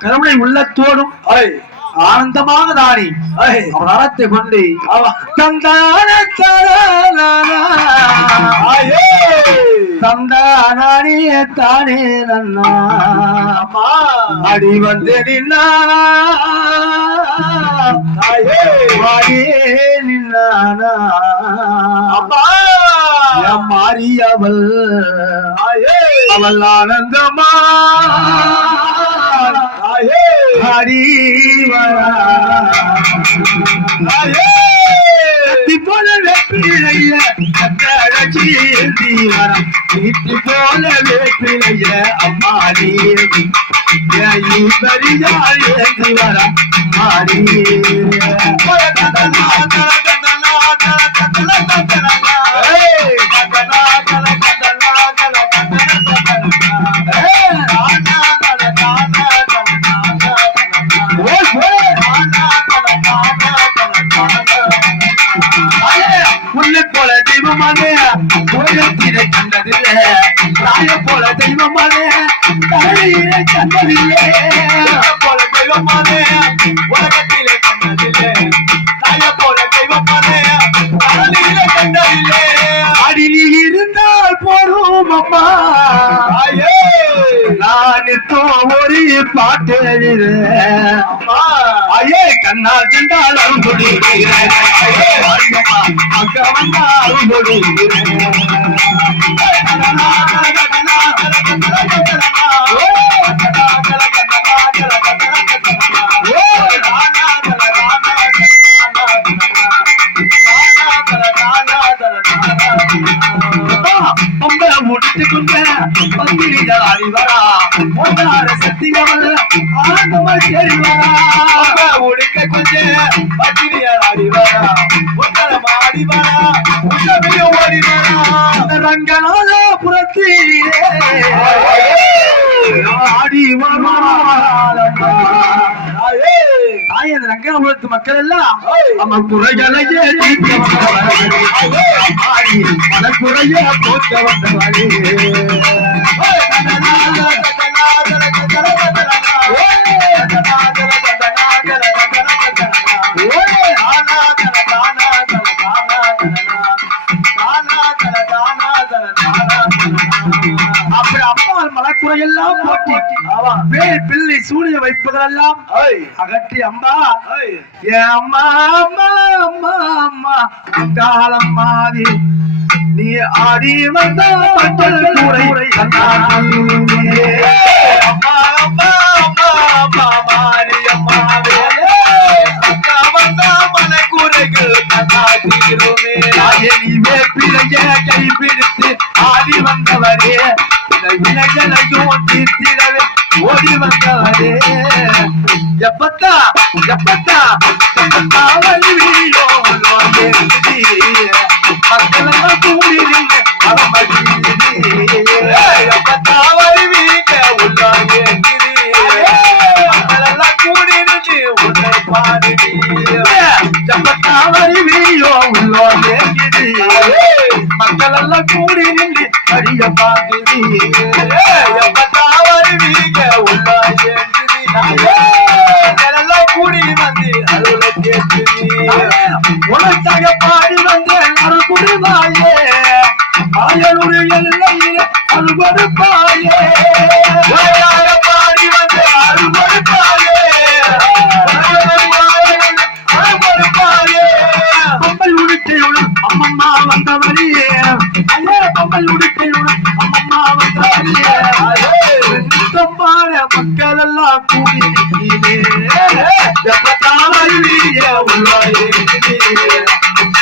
கருணை உள்ளத்தோடும் ஆனந்தமாக தானி அவன் அறத்தை கொண்டு தந்தானே தானே நன்னா அடி வந்து நின்னா நின்னா மாறியவள் அவள் ஆனந்தமா போல வேப்பிலைய போல வேப்பிலைய அம்மா தேவி பெரியாள் ஏந்தி வர மாறி போல தெய்வமானே கண்டதில்லை போல தெய்வமானே உலகத்திலே கண்டதில்லை தாய போல தெய்வமானே கண்டதில்லை அடியில் இருந்தால் போரும் அம்மா பாட்டு ஐயே கண்ணா சென்றால் அருள்கொடி அக்கா வந்தா அருள்கொடி ரங்கநாதபுரத்து மக்கள் எல்லாம் நம்ம குறைகளையே பல குறைய போக்க வந்தவழி மலக்குறையெல்லாம் போட்டி வேல் பிள்ளை சூனிய வைப்பதெல்லாம் அகற்றி அம்மா என் அம்மா அம்மா அம்மா அம்மா காலம் மாறி நீ ஆடி வந்த கூரை அம்மா அம்மா அம்மா அம்மா மாறி அம்மாவே வந்த மலக்குறைகள் கண்ணாடிருமே நீ வேப்பிலைய கைப்பிடித்து ஆடி வந்தவரே வினைகளையும் தீர்த்திடவே ஓடி வந்தவரே எப்பத்தா எப்பத்தா எப்பத்தா வலியோ மக்களெல்லாம் கூடினீங்க எப்பத்தா வலிவீங்க உள்ளாங்க மக்களெல்லாம் கூடினு உன்னை பாடுவீ எப்பத்தா வலிவியோ உள்ளோங்க மக்களெல்லாம் கூடி நின்று அடிய பாக்குறீ எப்பத்தா வருவீங்க உள்ளெல்லாம் கூடி வந்து அருள கேட்கிறீ உனக்காக பாடி வந்து எல்லாரும் குடிவாயே ஆயனுடைய எல்லையிலே அருவருப்பாயே பாடி வந்து அருவருப்பாயே பொம்பல் உடுக்கையுடன் அம்மம்மா வந்தவரியே ஐயா பொம்பல் உடுக்கையுடன் அம்மம்மா வந்தவரியே மக்கள் எல்லாம் கூடி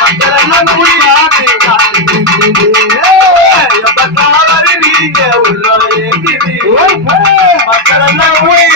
மக்கள் எல்லாம் கூடி மக்கள் எல்லாம்